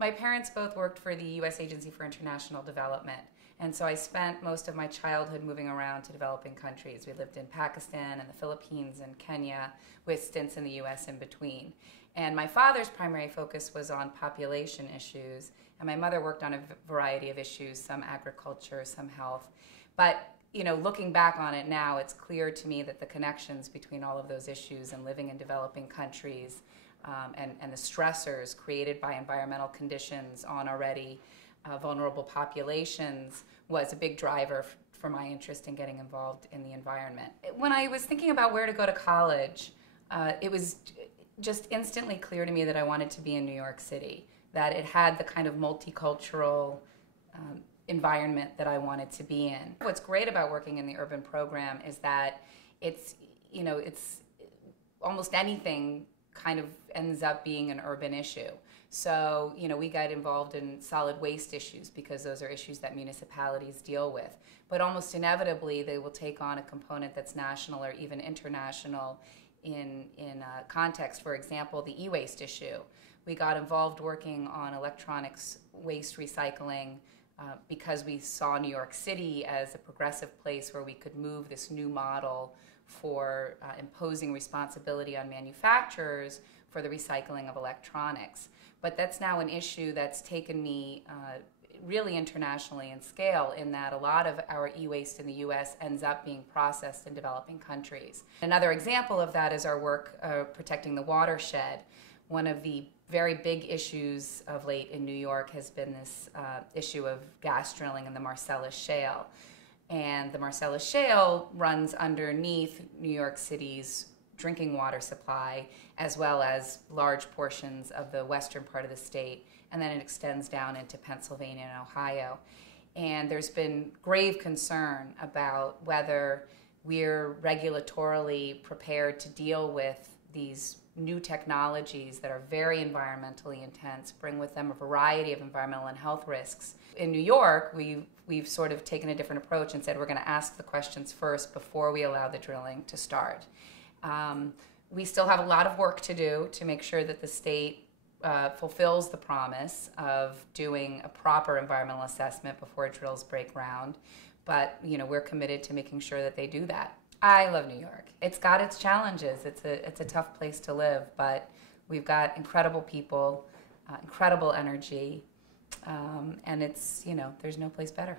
My parents both worked for the U.S. Agency for International Development. And so I spent most of my childhood moving around to developing countries. We lived in Pakistan and the Philippines and Kenya, with stints in the U.S. in between. And my father's primary focus was on population issues, and my mother worked on a variety of issues, some agriculture, some health. But looking back on it now, it's clear to me that the connections between all of those issues and living in developing countries and the stressors created by environmental conditions on already vulnerable populations was a big driver for my interest in getting involved in the environment. When I was thinking about where to go to college, it was just instantly clear to me that I wanted to be in New York City, that it had the kind of multicultural environment that I wanted to be in. What's great about working in the urban program is that it's almost anything kind of ends up being an urban issue. So, we got involved in solid waste issues because those are issues that municipalities deal with. But almost inevitably, they will take on a component that's national or even international in context. For example, the e-waste issue. We got involved working on electronics waste recycling because we saw New York City as a progressive place where we could move this new model for imposing responsibility on manufacturers for the recycling of electronics. But that's now an issue that's taken me really internationally in scale, in that a lot of our e-waste in the U.S. ends up being processed in developing countries. Another example of that is our work protecting the watershed. One of the very big issues of late in New York has been this issue of gas drilling in the Marcellus Shale. And the Marcellus Shale runs underneath New York City's drinking water supply, as well as large portions of the western part of the state, and then it extends down into Pennsylvania and Ohio. And there's been grave concern about whether we're regulatorily prepared to deal with these new technologies that are very environmentally intense, bring with them a variety of environmental and health risks. In New York, we've sort of taken a different approach and said we're going to ask the questions first before we allow the drilling to start. We still have a lot of work to do to make sure that the state fulfills the promise of doing a proper environmental assessment before drills break ground, but we're committed to making sure that they do that. I love New York. It's got its challenges. It's a tough place to live, but we've got incredible people, incredible energy, and it's there's no place better.